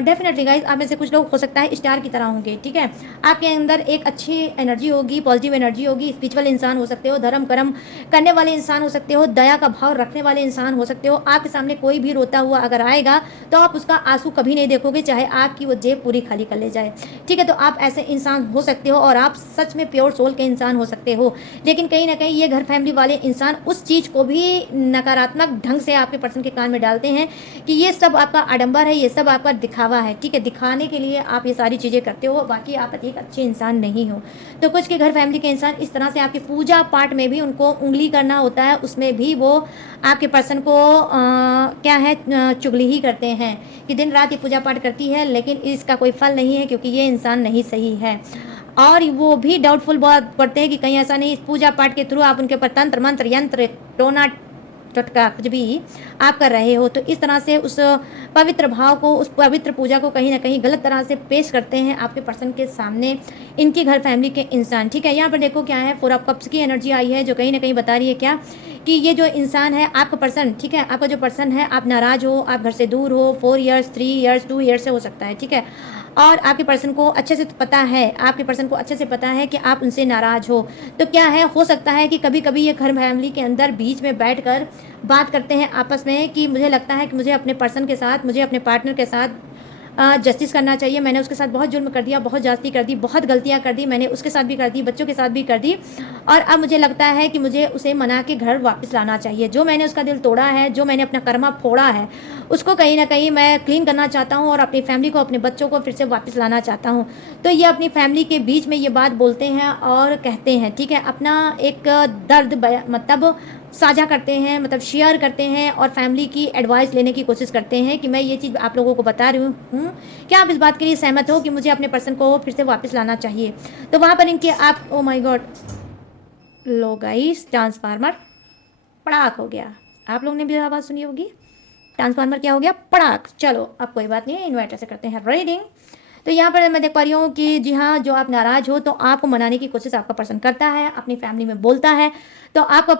डेफिनेटली गाइस, आप में से कुछ लोग हो सकता है स्टार की तरह होंगे। ठीक है, आपके अंदर एक अच्छी एनर्जी होगी, पॉजिटिव एनर्जी होगी, स्पिरिचुअल इंसान हो सकते हो, धर्म कर्म करने वाले इंसान हो सकते हो, दया का भाव रखने वाले इंसान हो सकते हो। आपके सामने कोई भी रोता हुआ अगर आएगा तो आप उसका आंसू कभी नहीं देखोगे, चाहे आपकी वो जेब पूरी खाली कर ले जाए। ठीक है, तो आप ऐसे इंसान हो सकते हो और आप सच में प्योर सोल के इंसान हो सकते हो। लेकिन कहीं ना कहीं ये घर फैमिली वाले इंसान उस चीज़ को भी नकारात्मक ढंग से आपके पर्सन के कान में डालते हैं कि ये सब आपका आडंबर है, ये सब आपका दिखावा है। ठीक है, दिखाने के लिए आप ये सारी चीज़ें करते हो, बाकी आप एक अच्छे इंसान नहीं हो। तो कुछ के घर फैमिली के इंसान इस तरह से आपकी पूजा पाठ में भी उनको उंगली करना होता है, उसमें भी वो आपके पर्सन को क्या है चुगली ही करते हैं कि दिन रात ये पूजा पाठ करती है लेकिन इसका कोई फल नहीं है, क्योंकि ये इंसान नहीं सही है। और वो भी डाउटफुल बहुत पड़ते हैं कि कहीं ऐसा नहीं पूजा पाठ के थ्रू आप उनके ऊपर तंत्र मंत्र यंत्र टोना टटका कुछ भी आप कर रहे हो, तो इस तरह से उस पवित्र भाव को, उस पवित्र पूजा को कहीं ना कहीं गलत तरह से पेश करते हैं आपके पर्सन के सामने इनकी घर फैमिली के इंसान। ठीक है, यहाँ पर देखो क्या है, 4 ऑफ कप्स की एनर्जी आई है, जो कहीं ना कहीं बता रही है क्या कि ये जो इंसान है आपका पर्सन, ठीक है, आपका जो पर्सन है, आप नाराज हो, आप घर से दूर हो, 4 ईयर्स 3 ईयर्स 2 ईयर्स से हो सकता है। ठीक है, और आपके पर्सन को अच्छे से पता है, आपके पर्सन को अच्छे से पता है कि आप उनसे नाराज हो। तो क्या है, हो सकता है कि कभी कभी ये घर फैमिली के अंदर बीच में बैठकर बात करते हैं आपस में कि मुझे लगता है कि मुझे अपने पर्सन के साथ, मुझे अपने पार्टनर के साथ जस्टिस करना चाहिए। मैंने उसके साथ बहुत जुल्म कर दिया, बहुत ज्यादती कर दी, बहुत गलतियाँ कर दी, मैंने उसके साथ भी कर दी, बच्चों के साथ भी कर दी, और अब मुझे लगता है कि मुझे उसे मना के घर वापस लाना चाहिए। जो मैंने उसका दिल तोड़ा है, जो मैंने अपना कर्मा फोड़ा है, उसको कहीं ना कहीं मैं क्लीन करना चाहता हूँ और अपनी फैमिली को, अपने बच्चों को फिर से वापस लाना चाहता हूँ। तो ये अपनी फैमिली के बीच में ये बात बोलते हैं और कहते हैं, ठीक है, अपना एक दर्द मतलब साझा करते हैं, मतलब शेयर करते हैं और फैमिली की एडवाइस लेने की कोशिश करते हैं कि मैं ये चीज़ आप लोगों को बता रही हूँ, क्या आप इस बात के लिए सहमत हो कि मुझे अपने पर्सन को फिर से वापस लाना चाहिए। तो वहाँ पर इनके आप, ओ माय गॉड, लो गाइस, ट्रांसफार्मर पड़ाक हो गया। आप लोगों ने भी आवाज़ सुनी होगी, ट्रांसफार्मर क्या हो गया, पड़ाक। चलो अब कोई बात नहीं, इन्वर्टर से करते हैं रीडिंग। तो यहाँ पर मैं देख पा रही हूँ कि जी हाँ, जो आप नाराज़ हो तो आपको मनाने की कोशिश आपका पर्सन करता है, अपनी फैमिली में बोलता है। तो आपका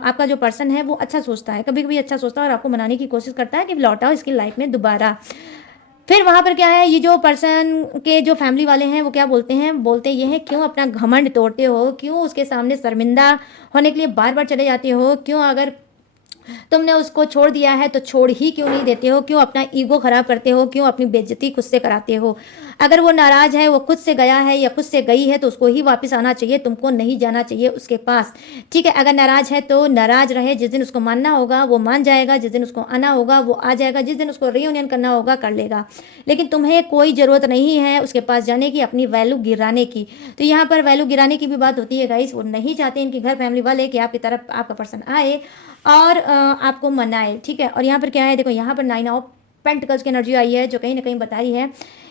आपका जो पर्सन है वो अच्छा सोचता है, कभी कभी अच्छा सोचता है और आपको मनाने की कोशिश करता है कि लौटाओ इसकी लाइफ में दोबारा। फिर वहाँ पर क्या है, ये जो पर्सन के जो फैमिली वाले हैं वो क्या बोलते हैं, बोलते ये हैं, क्यों अपना घमंड तोड़ते हो, क्यों उसके सामने शर्मिंदा होने के लिए बार बार चले जाते हो, क्यों अगर तुमने उसको छोड़ दिया है तो छोड़ ही क्यों नहीं देते हो, क्यों अपना ईगो खराब करते हो, क्यों अपनी बेइज्जती खुद से कराते हो। अगर वो नाराज है, वो खुद से गया है या खुद से गई है तो उसको ही वापस आना चाहिए, तुमको नहीं जाना चाहिए उसके पास, ठीक है। अगर नाराज है तो नाराज रहे, जिस दिन उसको मानना होगा वो मान जाएगा, जिस दिन उसको आना होगा वो आ जाएगा, जिस दिन उसको रियूनियन करना होगा कर लेगा। लेकिन तुम्हें कोई ज़रूरत नहीं है उसके पास जाने की, अपनी वैल्यू गिराने की। तो यहाँ पर वैल्यू गिराने की भी बात होती है गाइस, वो नहीं चाहते इनकी घर फैमिली वाले कि आपकी तरफ आपका पर्सन आए और आपको मनाए, ठीक है। और यहाँ पर क्या है, देखो यहाँ पर 9 ऑफ पेंटिकल्स की एनर्जी आई है जो कहीं ना कहीं बता रही है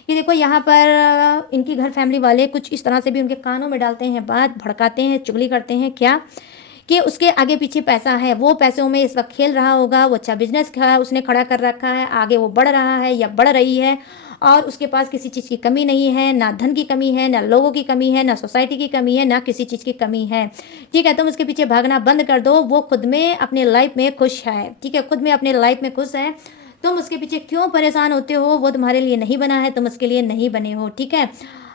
कि देखो यहाँ पर इनकी घर फैमिली वाले कुछ इस तरह से भी उनके कानों में डालते हैं बात, भड़काते हैं, चुगली करते हैं, क्या कि उसके आगे पीछे पैसा है, वो पैसों में इस वक्त खेल रहा होगा, वो अच्छा बिजनेस उसने खड़ा कर रखा है, आगे वो बढ़ रहा है या बढ़ रही है, और उसके पास किसी चीज़ की कमी नहीं है, ना धन की कमी है, ना लोगों की कमी है, ना सोसाइटी की कमी है, ना किसी चीज़ की कमी है, ठीक है। तुम उसके पीछे भागना बंद कर दो, वो खुद में अपने लाइफ में खुश है, ठीक है, खुद में अपने लाइफ में खुश है। तुम उसके पीछे क्यों परेशान होते हो, वो तुम्हारे लिए नहीं बना है, तुम उसके लिए नहीं बने हो, ठीक है।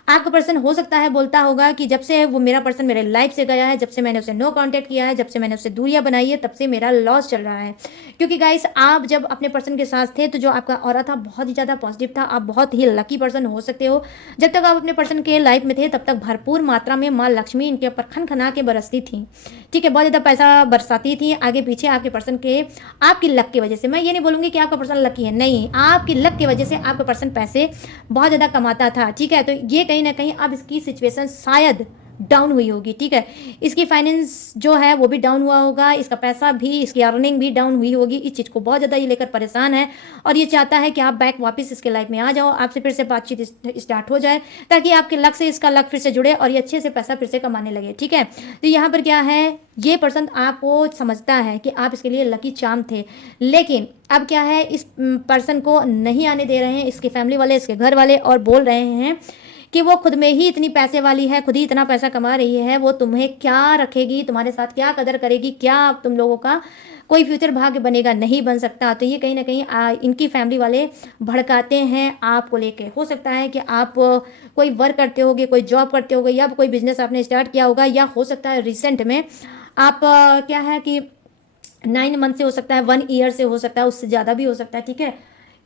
आपका पर्सन हो सकता है बोलता होगा कि जब से वो मेरा पर्सन मेरे लाइफ से गया है, जब से मैंने उसे नो कांटेक्ट किया है, जब से मैंने उससे दूरियां बनाई है, तब से मेरा लॉस चल रहा है। क्योंकि गाइस, आप जब अपने पर्सन के साथ थे तो जो आपका ऑरा था बहुत ही ज़्यादा पॉजिटिव था, आप बहुत ही लकी पर्सन हो सकते हो। जब तक आप अपने पर्सन के लाइफ में थे तब तक भरपूर मात्रा में माँ लक्ष्मी इनके ऊपर खनखना के बरसती थी, ठीक है, बहुत ज़्यादा पैसा बरसाती थी आगे पीछे आपके पर्सन के, आपकी लक की वजह से। मैं ये नहीं बोलूँगी कि आपका पर्सन लकी है, नहीं, आपकी लक की वजह से आपका पर्सन पैसे बहुत ज़्यादा कमाता था, ठीक है। तो ये कहीं ना कहीं अब इसकी सिचुएशन शायद डाउन हुई होगी, ठीक है, इसकी फाइनेंस जो है वो भी डाउन हुआ होगा, इसका पैसा भी, इसकी अर्निंग भी डाउन हुई होगी। इस चीज़ को बहुत ज़्यादा ये लेकर परेशान है और ये चाहता है कि आप बैक वापस इसके लाइफ में आ जाओ, आपसे फिर से बातचीत स्टार्ट हो जाए, ताकि आपके लक से इसका लक फिर से जुड़े और ये अच्छे से पैसा फिर से कमाने लगे, ठीक है। तो यहाँ पर क्या है, ये पर्सन आपको समझता है कि आप इसके लिए लकी चार्म थे, लेकिन अब क्या है, इस पर्सन को नहीं आने दे रहे हैं इसके फैमिली वाले, इसके घर वाले, और बोल रहे हैं कि वो खुद में ही इतनी पैसे वाली है, खुद ही इतना पैसा कमा रही है, वो तुम्हें क्या रखेगी, तुम्हारे साथ क्या कदर करेगी, क्या तुम लोगों का कोई फ्यूचर भाग्य बनेगा, नहीं बन सकता। तो ये कहीं ना कहीं इनकी फैमिली वाले भड़काते हैं आपको लेके। हो सकता है कि आप कोई वर्क करते होगे, कोई जॉब करते होगे, या कोई बिजनेस आपने स्टार्ट किया होगा, या हो सकता है रिसेंट में आप क्या है कि 9 मंथ से हो सकता है, 1 ईयर से हो सकता है, उससे ज़्यादा भी हो सकता है, ठीक है,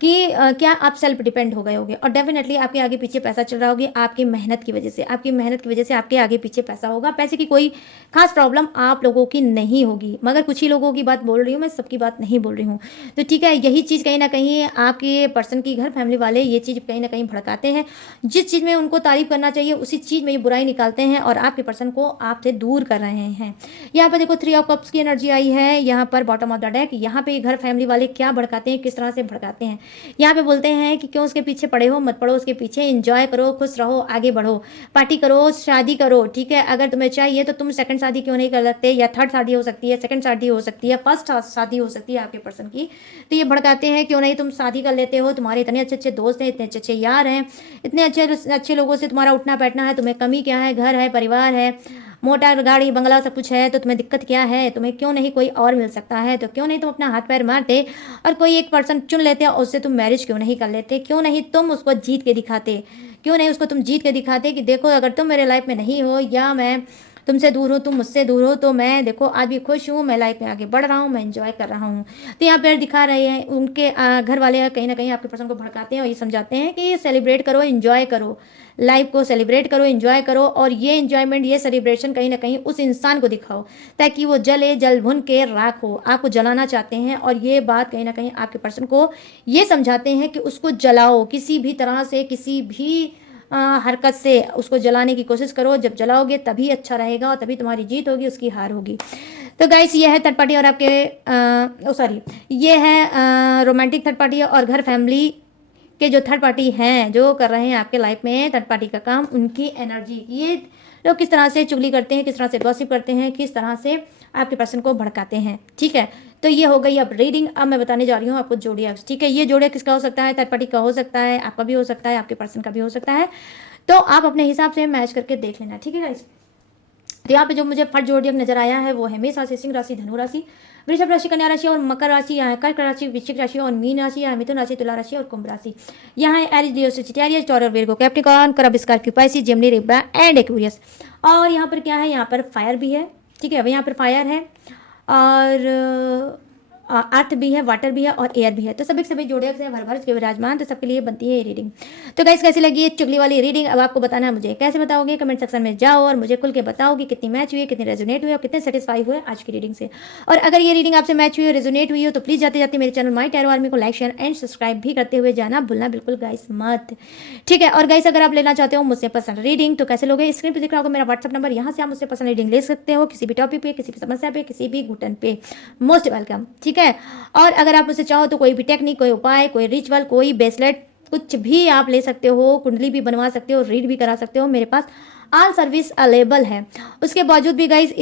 कि क्या आप सेल्फ डिपेंड हो गए होगे और डेफिनेटली आपके आगे पीछे पैसा चल रहा होगी, आपकी मेहनत की वजह से, आपकी मेहनत की वजह से आपके आगे पीछे पैसा होगा। पैसे की कोई खास प्रॉब्लम आप लोगों की नहीं होगी, मगर कुछ ही लोगों की बात बोल रही हूँ मैं, सबकी बात नहीं बोल रही हूँ। तो ठीक है, यही चीज़ कहीं ना कहीं आपके पर्सन की घर फैमिली वाले ये चीज़ कहीं ना कहीं भड़काते हैं। जिस चीज़ में उनको तारीफ करना चाहिए उसी चीज़ में ये बुराई निकालते हैं और आपके पर्सन को आपसे दूर कर रहे हैं। यहाँ पर देखो 3 ऑफ कप्स की एनर्जी आई है, यहाँ पर बॉटम ऑफ द डेक, यहाँ पे घर फैमिली वाले क्या भड़काते हैं, किस तरह से भड़काते हैं। यहाँ पे बोलते हैं कि क्यों उसके पीछे पड़े हो, मत पड़ो उसके पीछे, एंजॉय करो, खुश रहो, आगे बढ़ो, पार्टी करो, शादी करो, ठीक है। अगर तुम्हें चाहिए तो तुम सेकंड शादी क्यों नहीं कर सकते, या थर्ड शादी हो सकती है, सेकंड शादी हो सकती है, फर्स्ट शादी हो सकती है आपके पर्सन की। तो ये भड़काते हैं क्यों नहीं तुम शादी कर लेते हो, तुम्हारे इतने अच्छे अच्छे दोस्त हैं, इतने अच्छे अच्छे यार हैं, इतने अच्छे अच्छे लोगों से तुम्हारा उठना बैठना है, तुम्हें कमी क्या है, घर है, परिवार है, मोटर गाड़ी बंगला सब कुछ है, तो तुम्हें दिक्कत क्या है, तुम्हें क्यों नहीं कोई और मिल सकता है, तो क्यों नहीं तुम अपना हाथ पैर मारते और कोई एक पर्सन चुन लेते और उससे तुम मैरिज क्यों नहीं कर लेते, क्यों नहीं तुम उसको जीत के दिखाते, क्यों नहीं उसको तुम जीत के दिखाते कि देखो अगर तुम मेरे लाइफ में नहीं हो या मैं तुमसे दूर हो, तुम मुझसे दूर हो, तो मैं देखो आज भी खुश हूँ, मैं लाइफ में आगे बढ़ रहा हूँ, मैं इंजॉय कर रहा हूँ। तो यहाँ पर दिखा रहे हैं उनके घर वाले कहीं ना कहीं आपके पर्सन को भड़काते हैं और ये समझाते हैं कि सेलिब्रेट करो, इंजॉय करो, लाइफ को सेलिब्रेट करो, एंजॉय करो, और ये एंजॉयमेंट, ये सेलिब्रेशन कहीं ना कहीं उस इंसान को दिखाओ ताकि वो जले, जल भुन के राख हो। आपको जलाना चाहते हैं और ये बात कहीं ना कहीं आपके पर्सन को ये समझाते हैं कि उसको जलाओ, किसी भी तरह से, किसी भी हरकत से उसको जलाने की कोशिश करो। जब जलाओगे तभी अच्छा रहेगा और तभी तुम्हारी जीत होगी, उसकी हार होगी। तो गाइस ये है थर्ड पार्टी और आपके सॉरी, ये है रोमांटिक थर्ड पार्टी और घर फैमिली के जो थर्ड पार्टी हैं, जो कर रहे हैं आपके लाइफ में थर्ड पार्टी का काम, उनकी एनर्जी, ये लोग किस तरह से चुगली करते हैं, किस तरह से गॉसिप करते हैं, किस तरह से आपके पर्सन को भड़काते हैं। ठीक है, तो ये हो गई अब रीडिंग। अब मैं बताने जा रही हूँ आपको जोडियाक्स। ठीक है, ये जोडियाक किसका हो सकता है? थर्ड पार्टी का हो सकता है, आपका भी हो सकता है, आपके पर्सन का भी हो सकता है। तो आप अपने हिसाब से मैच करके देख लेना। ठीक है गाइस, तो यहाँ पे जो मुझे फर्स्ट जोडियक नजर आया है वो है मेष राशि, सिंह राशि, धनु राशि, वृषभ राशि, कन्या राशि और मकर राशि। यहाँ है कर्क राशि, वृश्चिक राशि और मीन राशि। यहाँ मिथुन राशि, तुला राशि और कुंभ राशि। यहाँ है एरिस, लियो, सजिटेरियस, टॉरस, विर्गो, कैप्रिकॉर्न, करब, Scorpio, Pisces, Gemini, Libra and Aquarius. और यहाँ पर क्या है? यहाँ पर फायर भी है। ठीक है, अब यहाँ पर फायर है और अर्थ भी है, वाटर भी है और एयर भी है। तो सभी जोड़े से भर भर के विराजमान, तो सबके लिए बनती है ये रीडिंग। तो गाइस कैसी लगी ये चुगली वाली रीडिंग? अब आपको बताना है मुझे। कैसे बताओगे? कमेंट सेक्शन में जाओ और मुझे खुल के बताओ कि कितनी मैच हुई है, कितनी रेजोनेट हुई है और कितने सेटिस्फाई हुए आज की रीडिंग से। और अगर ये रीडिंग आपसे मैच हुई हो, रेजोनेट हुई हो, तो प्लीज जाते जाते मेरे चैनल माई टैरो आर्मी को लाइक, शेयर एंड सब्सक्राइब भी करते हुए जाना भूलना बिल्कुल गाइस मत। ठीक है, और गाइस अगर आप लेना चाहते हो मुझसे पर्सनल रीडिंग तो कैसे लोगे? स्क्रीन पर दिख रहा होगा मेरा व्हाट्सअप नंबर, यहाँ से आप मुझसे पर्सनल रीडिंग ले सकते हो, किसी भी टॉपिक पे, किसी भी समस्या पे, किसी भी घुटन पे। Most welcome. ठीक है, और अगर आप मुझसे चाहो तो कोई भी टेक्निक, कोई उपाय, कोई रिचुअल, कोई ब्रेसलेट, कुछ भी आप ले सकते हो, कुंडली भी बनवा सकते हो, रीड भी करा सकते हो, मेरे पास ऑल सर्विस अवेलेबल है। उसके बावजूद भी गाइस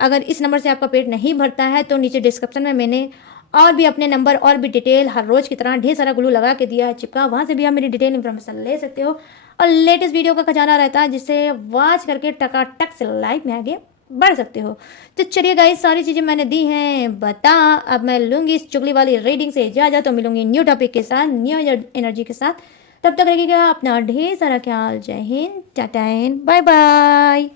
अगर इस नंबर से आपका पेट नहीं भरता है तो नीचे डिस्क्रिप्शन में मैंने और भी अपने नंबर और भी डिटेल हर रोज की तरह ढेर सारा ग्लू लगा के दिया है चिपका, वहां से भी आप मेरी डिटेल इन्फॉर्मेशन ले सकते हो और लेटेस्ट वीडियो का खजाना रहता है जिससे वॉच करके टकाटक से लाइफ में आगे बढ़ सकते हो। तो चलिए गाइस, सारी चीजें मैंने दी हैं बता। अब मैं लूंगी इस चुगली वाली रीडिंग से इजाजत, तो मिलूंगी न्यू टॉपिक के साथ, न्यू एनर्जी के साथ। तब तक रखिएगा अपना ढेर सारा ख्याल। जय हिंद, टाटा एंड बाय बाय।